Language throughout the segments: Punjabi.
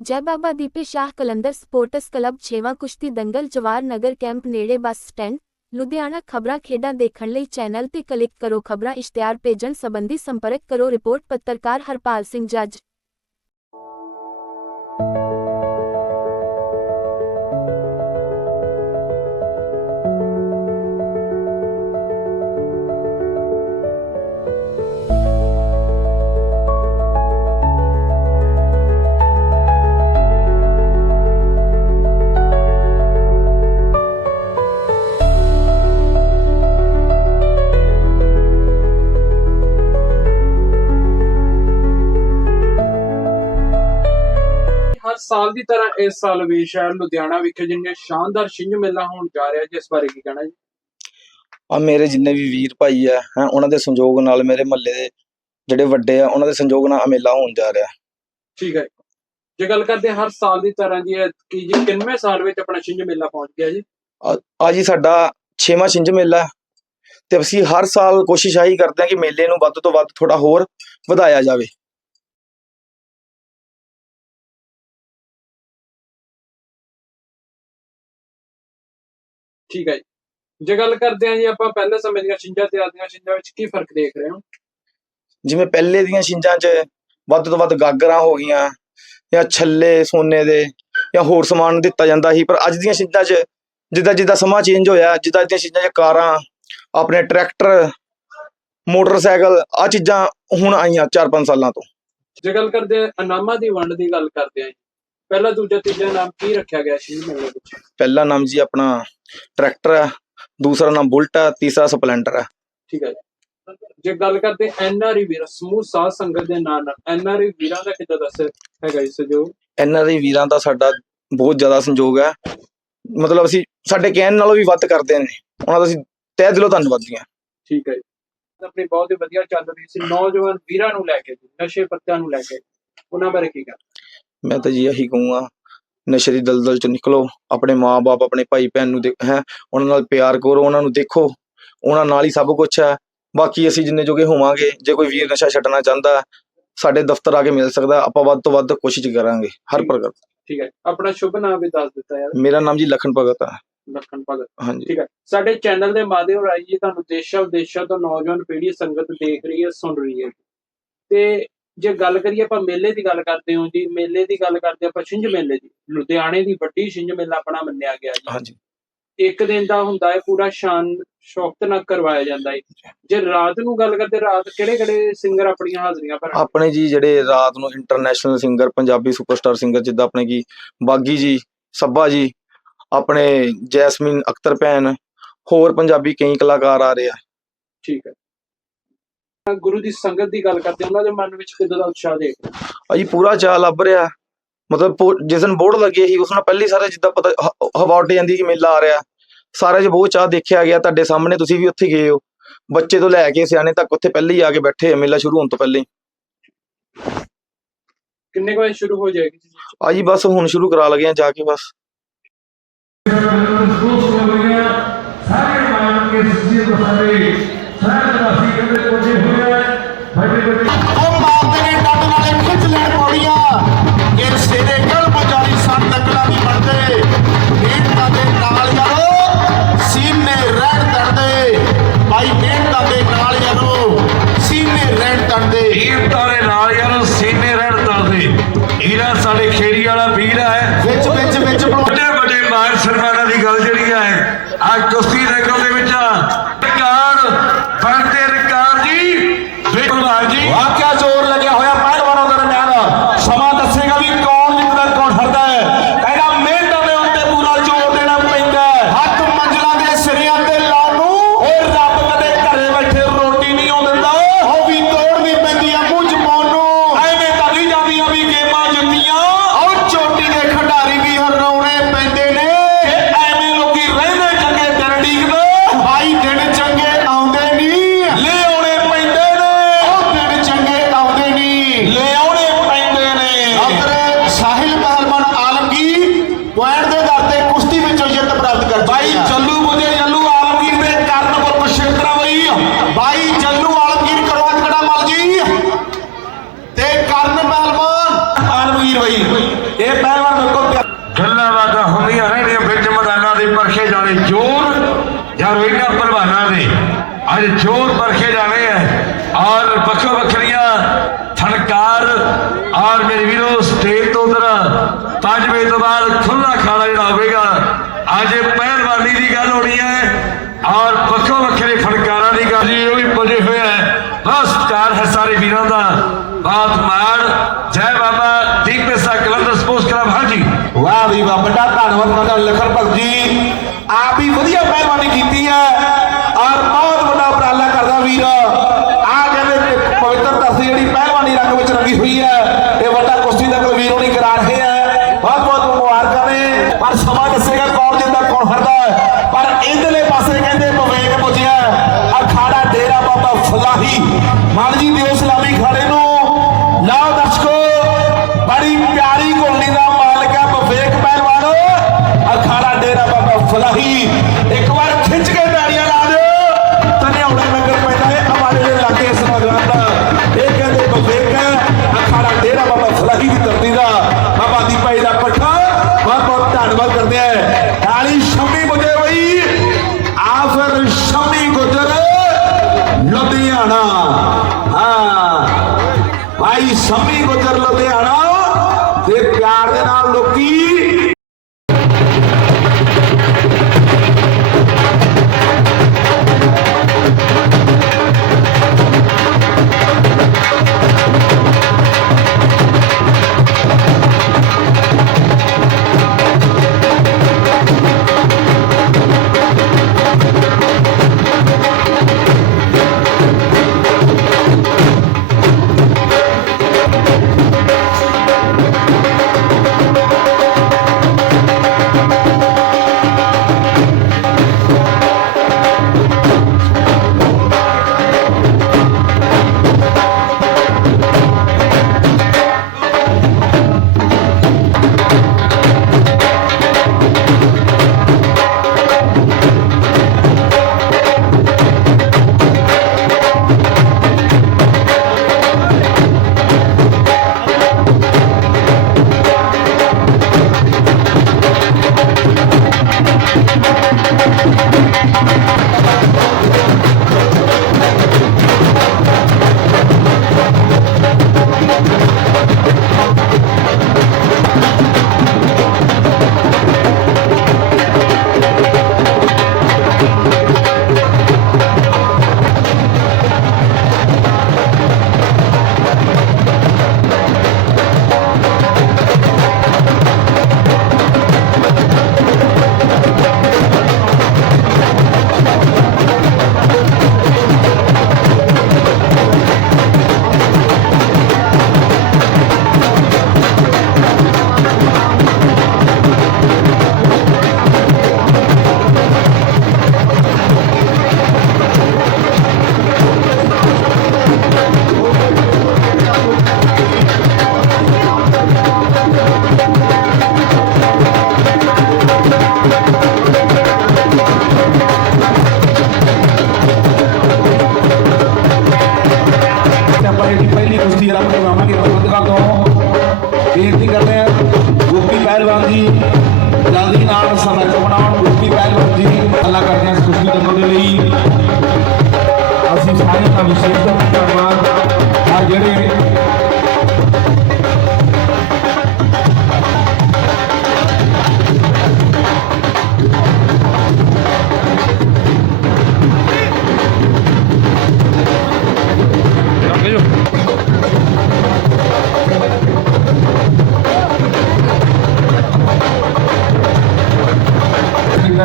ਜੈ ਬਾਬਾ ਦੀਪੇ ਸ਼ਾਹ ਕਲੰਦਰ ਸਪੋਰਟਸ ਕਲੱਬ ਛੇਵਾਂ ਕੁਸ਼ਤੀ ਦੰਗਲ ਜਵਾਰ ਨਗਰ ਕੈਂਪ ਨੇੜੇ ਬੱਸ ਸਟੈਂਡ, ਲੁਧਿਆਣਾ ਖਬਰਾਂ ਖੇਡਾਂ ਦੇਖਣ ਲਈ ਚੈਨਲ ਤੇ ਕਲਿੱਕ ਕਰੋ ਖਬਰਾਂ ਇਸ਼ਤਿਹਾਰ ਭੇਜਣ ਸੰਬੰਧੀ ਸੰਪਰਕ ਕਰੋ ਰਿਪੋਰਟ ਪੱਤਰਕਾਰ ਹਰਪਾਲ ਸਿੰਘ ਜੱਜ। ਸਾਲ ਦੀ ਤਰ੍ਹਾਂ ਇਸ ਸਾਲ ਵੀ ਸ਼ਹਿਰ ਲੁਧਿਆਣਾ ਵਿਖੇ ਜਿੰਨੇ ਸ਼ਾਨਦਾਰ ਛਿੰਝ ਮੇਲਾ ਹੋਣ ਜਾ ਰਿਹਾ ਜਿਸ ਬਾਰੇ ਕੀ ਕਹਿਣਾ ਜੀ? ਆ ਮੇਰੇ ਜਿੰਨੇ ਵੀ ਵੀਰ ਭਾਈ ਆ ਹੈ ਉਹਨਾਂ ਦੇ ਸੰਯੋਗ ਨਾਲ ਮੇਰੇ ਮਹੱਲੇ ਦੇ ਜਿਹੜੇ ਵੱਡੇ ਆ ਉਹਨਾਂ ਦੇ ਸੰਯੋਗ ਨਾਲ ਮੇਲਾ ਹੋਣ ਜਾ ਰਿਹਾ ਠੀਕ ਹੈ ਜੇ। ਗੱਲ ਕਰਦੇ ਹਰ ਸਾਲ ਦੀ ਤਰ੍ਹਾਂ ਜੀ ਇਹ ਕੀ ਜੀ ਕਿੰਨਵੇਂ ਸਾਲ ਵਿੱਚ ਆਪਣਾ ਛਿੰਝ ਮੇਲਾ ਪਹੁੰਚ ਗਿਆ ਜੀ? ਆ ਜੀ ਸਾਡਾ 6ਵਾਂ ਛਿੰਝ ਮੇਲਾ ਹੈ ਤੇ ਅਸੀਂ ਹਰ ਸਾਲ ਕੋਸ਼ਿਸ਼ ਆਹੀ ਕਰਦੇ ਹਾਂ ਕਿ ਮੇਲੇ ਨੂੰ ਵੱਧ ਤੋਂ ਵੱਧ ਥੋੜਾ ਹੋਰ ਵਧਾਇਆ ਜਾਵੇ। ਠੀਕ ਹੈ ਜੀ। ਜੇ ਗੱਲ ਕਰਦੇ ਹਾਂ ਜੀ ਆਪਾਂ ਪਹਿਲੇ ਸਮੇਂ ਦੀਆਂ ਛਿੰਝਾਂ ਤੇ ਅੱਜ ਦੀਆਂ ਛਿੰਝਾਂ ਵਿੱਚ ਕੀ ਫ਼ਰਕ ਦੇਖ ਰਹੇ ਹੋ? ਜਿਵੇਂ ਪਹਿਲੇ ਦੀਆਂ ਛਿੰਝਾਂ 'ਚ ਵੱਧ ਤੋਂ ਵੱਧ ਗਾਗਰਾਂ ਹੋ ਗਈਆਂ ਜਾਂ ਛੱਲੇ ਸੋਨੇ ਦੇ ਜਾਂ ਹੋਰ ਸਮਾਨ ਦਿੱਤਾ ਜਾਂਦਾ ਸੀ ਪਰ ਅੱਜ ਦੀਆਂ ਛਿੰਝਾਂ 'ਚ ਜਿੱਦਾਂ ਜਿੱਦਾਂ ਸਮਾਂ ਚੇਂਜ ਹੋਇਆ ਜਿੱਦਾਂ ਦੀਆਂ ਛਿੰਝਾਂ 'ਚ ਕਾਰਾਂ ਆਪਣੇ ਟਰੈਕਟਰ ਮੋਟਰਸਾਈਕਲ ਆ ਚੀਜ਼ਾਂ ਹੁਣ ਆਈਆਂ 4-5 ਸਾਲਾਂ ਤੋਂ। ਜੇ ਗੱਲ ਕਰਦੇ ਹਾਂ ਇਨਾਮਾਂ ਦੀ ਵੰਡ ਦੀ ਗੱਲ ਕਰਦੇ ਜੀ ਪਹਿਲਾ ਦੂਜਾ ਤੀਜਾ ਨਾਮ ਕੀ ਰੱਖਿਆ ਗਿਆ ਛਿੰਝ ਮੇਲੇ ਵਿੱਚ? ਪਹਿਲਾ ਨਾਮ ਜੀ ਆਪਣਾ ਟਰੈਕਟਰ ਹੈ ਦੂਸਰਾ ਨਾਮ ਬੁਲਟ ਹੈ ਤੀਸਰਾ ਸਪਲੈਂਡਰ ਹੈ ਠੀਕ ਹੈ ਜੀ। ਜੇ ਗੱਲ ਕਰਦੇ ਐਨਆਰਈ ਵੀਰ ਸਮੂਹ ਸਾਧ ਸੰਗਤ ਦੇ ਨਾਂ ਨਾਲ ਐਨਆਰਈ ਵੀਰਾਂ ਦਾ ਕਿੱਦਾਂ ਦੱਸ ਹੈਗਾ ਇਸ ਜੋ ਇਹਨਾਂ ਦੇ ਵੀਰਾਂ ਦਾ ਸਾਡਾ ਬਹੁਤ ਜ਼ਿਆਦਾ ਸੰਯੋਗ ਹੈ ਮਤਲਬ ਅਸੀਂ ਸਾਡੇ ਕਹਿਣ ਨਾਲੋਂ ਵੀ ਵੱਧ ਕਰਦੇ ਨੇ। ਉਹਨਾਂ ਦਾ ਅਸੀਂ ਤਹਿ ਦਿਲੋਂ ਧੰਨਵਾਦੀ ਹਾਂ। ਠੀਕ ਹੈ ਜੀ। ਆਪਣੀ ਬਹੁਤ ਹੀ ਵਧੀਆ ਚੱਲ ਰਹੀ ਸੀ। ਨੌਜਵਾਨ ਵੀਰਾਂ ਨੂੰ ਲੈ ਕੇ ਜੀ, ਨਸ਼ੇ ਪੱਤਿਆਂ ਨੂੰ ਲੈ ਕੇ ਉਹਨਾਂ ਬਾਰੇ ਕੀ ਕਹਿਣਾ ਮੈਂ ਤਾਂ ਜੀ ਇਹੀ ਕਹੂੰਗਾ ਨਸ਼ੇ ਦੀ ਦਲਦਲ ਚੋਂ ਨਿਕਲੋ ਆਪਣੇ ਮਾਪੇ ਆਪਣੇ ਭਾਈ ਭੈਣ ਨੂੰ ਹੈ ਉਹਨਾਂ ਨਾਲ ਪਿਆਰ ਕਰੋ ਉਹਨਾਂ ਨੂੰ ਦੇਖੋ ਉਹਨਾਂ ਨਾਲ ਹੀ ਸਭ ਕੁਝ ਹੈ ਬਾਕੀ ਅਸੀਂ ਜਿੰਨੇ ਜੋਗੇ ਹੋਵਾਂਗੇ ਜੇ ਕੋਈ ਵੀਰ ਨਸ਼ਾ ਛੱਡਣਾ ਚਾਹੁੰਦਾ ਸਾਡੇ ਦਫ਼ਤਰ ਆ ਕੇ ਮਿਲ ਸਕਦਾ। ਆਪਾਂ ਵੱਧ ਤੋਂ ਵੱਧ ਕੋਸ਼ਿਸ਼ ਕਰਾਂਗੇ ਹਰ ਪ੍ਰਕਾਰ ਠੀਕ ਹੈ ਆਪਣਾ ਸ਼ੁਭ ਨਾਮ ਵੀ ਦੱਸ ਦਿੱਤਾ ਯਾਰ। ਮੇਰਾ ਨਾਮ ਜੀ ਲਖਨ ਭਗਤ ਹੈ। ਲਖਨ ਭਗਤ। ਹਾਂਜੀ। ਠੀਕ ਹੈ ਸਾਡੇ ਚੈਨਲ ਦੇ ਮਾਧਿਅਮ ਰਾਹੀਂ ਜੀ ਤੁਹਾਨੂੰ ਦੇਸ਼ਾਂ ਵਿਦੇਸ਼ਾਂ ਤੋਂ ਨੌਜਵਾਨ ਪੀੜ੍ਹੀ ਸੰਗਤ ਦੇਖ ਰਹੀ ਹੈ ਸੁਣ ਰਹੀ ਹੈ। ਤੇ ਜੇ ਗੱਲ ਕਰੀਏ ਆਪਾਂ ਮੇਲੇ ਦੀ ਗੱਲ ਕਰਦੇ ਹਾਂ ਜੀ ਮੇਲੇ ਦੀ ਗੱਲ ਕਰਦੇ ਆਪਾਂ ਛਿੰਝ ਮੇਲੇ ਦੀ ਲੁਧਿਆਣੇ ਦੀ ਵੱਡੀ ਛਿੰਝ ਮੇਲਾ ਆਪਣਾ ਮੰਨਿਆ ਗਿਆ ਜੀ। ਹਾਂਜੀ। ਇੱਕ ਦਿਨ ਦਾ ਹੁੰਦਾ ਹੈ ਪੂਰਾ ਸ਼ਾਨ ਸ਼ੌਕਤ ਨਾਲ ਕਰਵਾਇਆ ਜਾਂਦਾ ਹੈ। ਜੇ ਰਾਤ ਨੂੰ ਗੱਲ ਕਰਦੇ ਰਾਤ ਕਿਹੜੇ ਕਿਹੜੇ ਸਿੰਗਰ ਆਪਣੀਆਂ ਹਾਜ਼ਰੀਆਂ ਭਰਨ? ਆਪਣੇ ਜੀ ਜਿਹੜੇ ਰਾਤ ਨੂੰ international singer Punjabi superstar singer ਜਿੱਦਾਂ ਆਪਣੇ ਕੀ ਬਾਗੀ ਜੀ ਸੱਬਾ ਜੀ ਆਪਣੇ ਜੈਸਮੀਨ ਅਖਤਰ ਭੈਣ ਹੋਰ ਪੰਜਾਬੀ ਕਈ ਕਲਾਕਾਰ ਆ ਰਹੇ ਆ। ਠੀਕ ਹੈ। ਗੁਰੂ ਦੀ ਸੰਗਤ ਦੀ ਗੱਲ ਕਰਦੇ ਉਹਨਾਂ ਦੇ ਮਨ ਵਿੱਚ ਕਿੱਦਾਂ ਦਾ ਉਤਸ਼ਾਹ ਦੇਖ? ਅਜੀ ਪੂਰਾ ਚਾਅ ਲੱਭ ਰਿਹਾ। ਮਤਲਬ ਜਿਸ ਦਿਨ ਬੋਰਡ ਲੱਗੇ ਸੀ ਉਸ ਨਾਲ ਪਹਿਲੀ ਸਾਰੇ ਜਿੱਦਾਂ ਪਤਾ ਹਵਾ ਉੱਡ ਜਾਂਦੀ ਕਿ ਮੇਲਾ ਆ ਰਿਹਾ। ਸਾਰੇ 'ਚ ਬਹੁਤ ਚਾਹ ਦੇਖਿਆ ਗਿਆ ਤੁਹਾਡੇ ਸਾਹਮਣੇ ਤੁਸੀਂ ਵੀ ਉੱਥੇ ਗਏ ਹੋ। ਬੱਚੇ ਤੋਂ ਲੈ ਕੇ ਸਿਆਣੇ ਤੱਕ ਉੱਥੇ ਪਹਿਲੇ ਹੀ ਆ ਕੇ ਬੈਠੇ ਆ ਮੇਲਾ ਸ਼ੁਰੂ ਹੋਣ ਤੋਂ ਪਹਿਲੇ। ਕਿੰਨੇ ਕੁ ਵਜੇ ਸ਼ੁਰੂ ਹੋ ਜਾਏਗੀ ਜੀ? ਆਜੀ ਬਸ ਹੁਣ ਸ਼ੁਰੂ ਕਰਾ ਲਗੇ ਆ ਜਾ ਕੇ ਬਸ। E bella! ਇਹ ਵੱਡਾ ਕੁਸ਼ਤੀ ਦਾ ਕੋਈ ਕਲਵੀਰ ਹੋਣੀ ਕਰਾ ਰਹੇ ਆ। ਬਹੁਤ ਬਹੁਤ ਮੁਬਾਰਕਾਂ ਨੇ। ਪਰ ਸਮਾਂ ਦੱਸੇਗਾ ਕੌਣ ਜਿੰਦਾ ਕੌਣ ਹਰਦਾ। ਪਰ ਇਧਰਲੇ ਪਾਸੇ ਕਹਿੰਦੇ ਵਿਵੇਕ ਪੁੱਜਿਆ। ਅਖਾੜਾ ਡੇਰਾ ਬਾਬਾ ਫਲਾਹੀ। ਮਨ ਜੀ ਦੇ ਇਸਲਾਮੀ ਖਾੜੇ ਨੂੰ। ਲਾਓ ਦਰਸ਼ਕੋ, ਬੜੀ ਪਿਆਰੀ ਗੋਲੀ ਦਾ ਮਾਲਕ ਹੈ ਵਿਵੇਕ ਪਹਿਲਵਾਨ। ਅਖਾੜਾ ਡੇਰਾ ਬਾਬਾ ਫਲਾਹੀ। ਇੱਕ ਵਾਰ ਖਿੱਚ ਕੇ ਤਾੜੀਆਂ ਲਾ ਦਿਓ। ਭਾਈ ਸ਼ਮੀ ਗੁਜਰ ਲੁਧਿਆਣਾ ਤੇ ਪਿਆਰ ਦੇ ਨਾਲ ਲੋਕੀ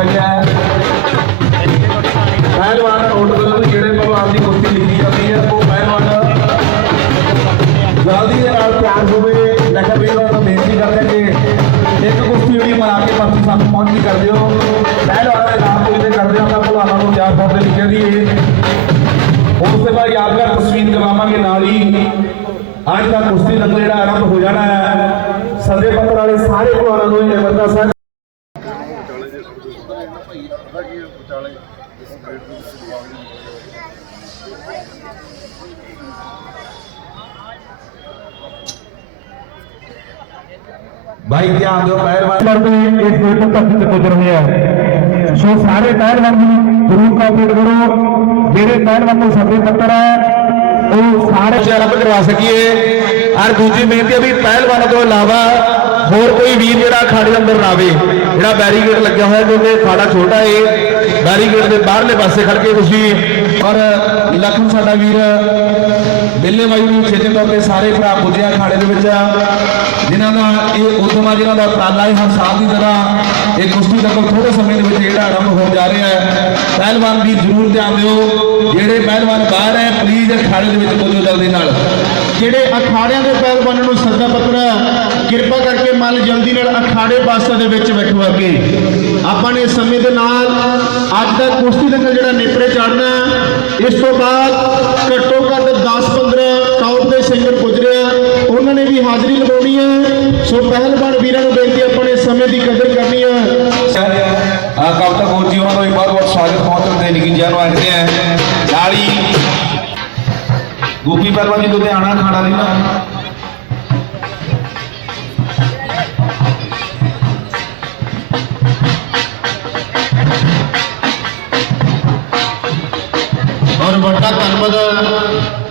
ਕੀਤਾ ਗਿਆ ਹੈ। ਪਹਿਲਵਾਨ ਨੋਟ ਕਰੋ ਜਿਹੜੇ ਭਗਵਾਨ ਦੀ ਕੁਸ਼ਤੀ ਲਿਖੀ ਜਾਂਦੀ ਹੈ? ਉਹ ਪਹਿਲਵਾਨ ਜਲਦੀ ਦੇ ਨਾਲ ਤਿਆਰ ਹੋਵੇ। ਮੈਂ ਕਿਹਾ ਨੂੰ ਬੇਨਤੀ ਕਰਦੇ ਕਿ ਇੱਕ ਕੁਸ਼ਤੀ ਜਿਹੜੀ ਮਰਾ ਕੇ ਪਰਤੀ ਸਾਨੂੰ ਪਹੁੰਚੀ ਕਰ ਦਿਓ। ਪਹਿਲਵਾਨ ਦੇ ਨਾਮ ਪੁੱਛਦੇ ਕਰਦੇ ਹਾਂ ਤਾਂ ਭਗਵਾਨਾਂ ਨੂੰ ਤਿਆਰ ਕਰਦੇ ਲਿਖੇ ਦੀ ਉਸ ਤੋਂ ਬਾਅਦ ਯਾਦਗਾਰ ਤਸਵੀਰ ਕਰਵਾਵਾਂਗੇ ਨਾਲ ਹੀ। ਅੱਜ ਦਾ ਕੁਸ਼ਤੀ ਲੰਗਰ ਜਿਹੜਾ ਆਰੰਭ ਹੋ ਜਾਣਾ ਹੈ। ਸੱਦੇ ਪੱਤਰ ਵਾਲੇ ਸਾਰੇ ਭਗਵਾਨਾਂ ਨੂੰ ਇਹ ਨਿਮਰਤਾ ਸਾਹਿਬ ਭਾਈ ਧਿਆਨ ਦਿਓ ਪਹਿਲਵਾਨ। ਕਰਦੇ ਇਸ ਦੇ ਧਰਤੀ ਤੇ ਗੁਜ਼ਰ ਹੋਇਆ ਹੈ ਸੋ ਸਾਰੇ ਪਹਿਲਵਾਨ ਜੀ ਜ਼ਰੂਰ ਕੋਆਪਰੇਟ ਕਰੋ। ਜਿਹੜੇ ਪਹਿਲਵਾਨ ਨੂੰ ਸਭੇ ਪੱਤਰ ਹੈ ਉਹ ਸਾਰੇ ਕਰਵਾ ਸਕੀਏ। ਔਰ ਦੂਜੀ ਬੇਨਤੀ ਹੈ ਵੀ ਪਹਿਲਵਾਨਾਂ ਤੋਂ ਇਲਾਵਾ ਹੋਰ ਕੋਈ ਵੀਰ ਜਿਹੜਾ ਅਖਾੜੇ ਦੇ ਅੰਦਰ ਨਾ ਆਵੇ ਜਿਹੜਾ ਬੈਰੀਕੇਡ ਲੱਗਿਆ ਹੋਇਆ ਕਿਉਂਕਿ ਅਖਾੜਾ ਛੋਟਾ ਹੈ ਬੈਰੀਕੇਡ ਦੇ ਬਾਹਰਲੇ ਪਾਸੇ ਖੜ ਕੇ ਤੁਸੀਂ ਔਰ ਲਖਨ ਸਾਡਾ ਵੀਰ ਬਿੱਲੇ ਬਾਈ ਨੂੰ ਛੇਤੀ ਤੌਰ ਤੇ ਸਾਰੇ ਭਰਾ ਪੁੱਜਿਆ ਅਖਾੜੇ ਦੇ ਵਿੱਚ, ਜਿਨ੍ਹਾਂ ਦਾ ਇਹ ਉਦਮ ਆ, ਜਿਨ੍ਹਾਂ ਦਾ ਉਪਰਾਲਾ ਹੈ ਹਰ ਸਾਲ ਦੀ ਤਰ੍ਹਾਂ ਇਹ ਕੁਸ਼ਤੀ ਦਾ ਥੋੜੇ ਸਮੇਂ ਦੇ ਵਿੱਚ ਜਿਹੜਾ ਆਰੰਭ ਹੋ ਜਾ ਰਿਹਾ ਹੈ। ਪਹਿਲਵਾਨ ਵੀ ਜ਼ਰੂਰ ਧਿਆਨ ਦਿਓ, ਜਿਹੜੇ ਪਹਿਲਵਾਨ ਬਾਹਰ ਹੈ ਪਲੀਜ਼ ਅਖਾੜੇ ਦੇ ਵਿੱਚ ਪੁੱਜੋ ਜਲਦੀ ਨਾਲ। ਜਿਹੜੇ ਅਖਾੜਿਆਂ ਦੇ ਪਹਿਲਵਾਨਾਂ ਨੂੰ ਸੱਦਾ ਪੱਤਰ ਕਿਰਪਾ ਕਰਕੇ ਮਨ ਜਲਦੀ ਨਾਲ ਅਖਾੜੇ ਬਾਸਾਂ ਦੇ ਵਿੱਚ ਬੈਠੋ ਅੱਗੇ। ਆਪਾਂ ਨੇ ਇਸ ਸਮੇਂ ਦੇ ਨਾਲ ਅੱਜ ਦਾ ਕੁਸ਼ਤੀ ਦੰਗਲ ਜਿਹੜਾ ਨੇਪਰੇ ਚਾੜਨਾ ਇਸ ਤੋਂ ਬਾਅਦ ਘੱਟੋ ਘੱਟ 10-15 ਟੌਪ ਦੇ ਸਿੰਗਰ ਪੁੱਜ ਆ। ਉਹਨਾਂ ਨੇ ਵੀ ਹਾਜ਼ਰੀ ਲਗਾਉਣੀ ਹੈ ਸੋ ਪਹਿਲਵਾਨ ਵੀਰਾਂ ਨੂੰ ਬੇਨਤੀ ਹੈ, ਆਪਣੇ ਸਮੇਂ ਦੀ ਕਦਰ ਕਰਨੀ ਹੈ ਆ ਕਵਤਾ ਗੋਰ ਜੀ ਉਹਨਾਂ ਦਾ ਵੀ ਬਹੁਤ ਬਹੁਤ ਸਵਾਗਤ ਪਹੁੰਚਣ ਦੇ ਨਿੱਕੀ ਨੂੰ ਆਖਦੇ ਆ ਨਾਲ ਗੋਪੀ ਪਹਿਲਵਾਨ ਜੀ ਲੁਧਿਆਣਾ ਖਾਣਾ ਦੀ ਨਾ। ਔਰ ਵੱਡਾ ਧੰਨਵਾਦ